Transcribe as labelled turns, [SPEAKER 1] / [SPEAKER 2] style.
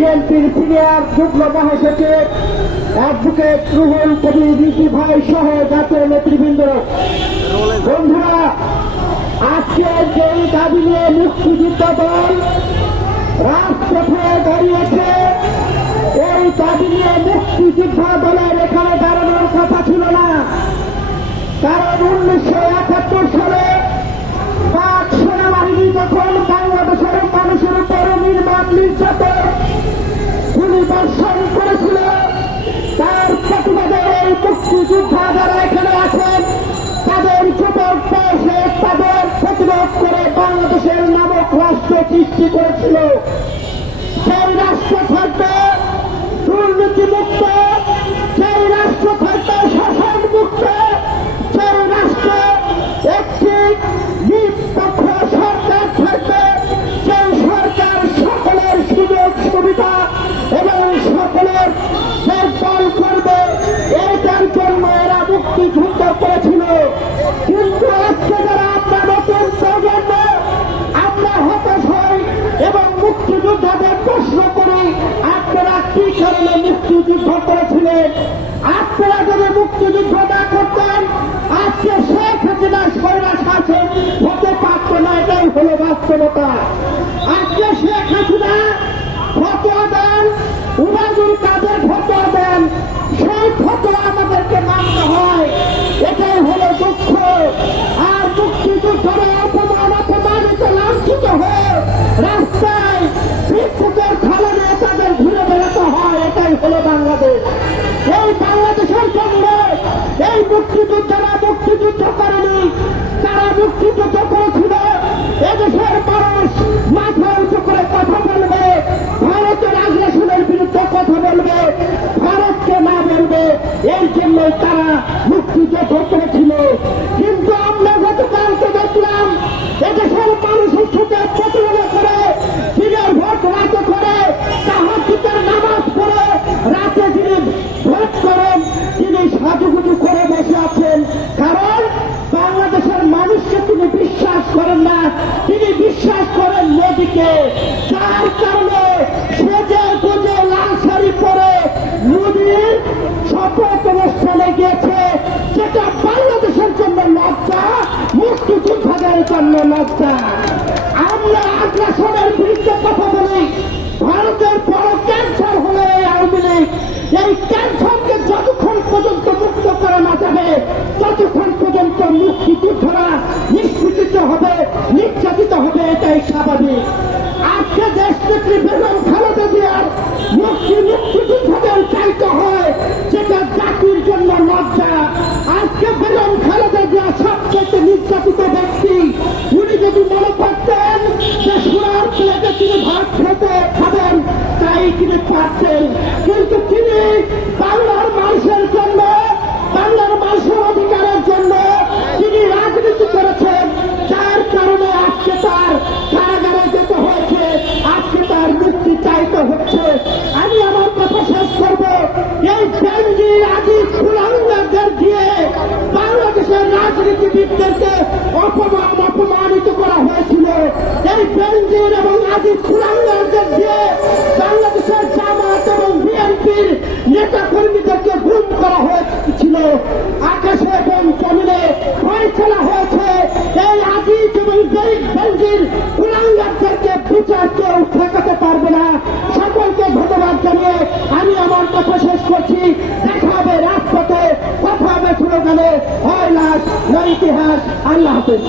[SPEAKER 1] বিএনপির সিনিয়র যুগ্ম মহাসচিব, অ্যাডভোকেট রুহুল কবির রিকি ভাই সহ জাতীয় নেতৃবৃন্দ বন্ধুরা আজকের যেই দাবি নিয়ে মুক্তিযুদ্ধ দল রাজপথে দাঁড়িয়েছে, এই দাবি নিয়ে মুক্তিযোদ্ধা দলের এখানে দাঁড়ানোর কথা ছিল না। কারণ উনিশশো সৃষ্টি করেছিল কারণে মুক্তিযুদ্ধ করেছিলেন। আপনারা যদি মুক্তিযুদ্ধ না করতেন, আজকে শেখ হাসিনা সৈরা শাসন হতে পারত না, এটাই হলো বাস্তবতা। এই জন্যই তারা জন্য লজ্জা। আমরা আগ্রাসনের বিরুদ্ধে কথা বলি ভারতের বড় ক্যান্সার হলো এই আওয়ামী লীগ এই ক্যান্সারকে যতক্ষণ পর্যন্ত মুক্ত করা না যাবে, ততক্ষণ পর্যন্ত মুক্তিযুদ্ধরা নিষ্কৃতিত হবে, নির্যাতিত হবে, এটাই স্বাভাবিক। আজকে দেশ নেত্রী বেগম খালেদা জিয়ার মুক্তি মুক্তিযুদ্ধদের নির্যাতিত ব্যক্তি, উনি যদি মনে করতেন যে সোনার প্লেটে তিনি ভাত খেতে খাবেন, তাই তিনি পারতেন। কিন্তু এই বেঞ্জির এবং আদি খুলাঙ্গাদের দিয়ে বাংলাদেশের জামাত এবং বিএনপির নেতা কর্মীদেরকে গুম করা হয়েছিল। আকাশে এবং জমিনে ফয়সলা হয়েছে। এই আজিজ এবং বেঞ্জির কুলাঙ্গারদেরকে বিচার কেউ ঠেকাতে পারবে না। সকলকে ধন্যবাদ জানিয়ে আমি আমার কথা শেষ করছি। দেখা হবে রাজপথে, কথা হবে ইতিহাস। আল্লাহ হাফিজ।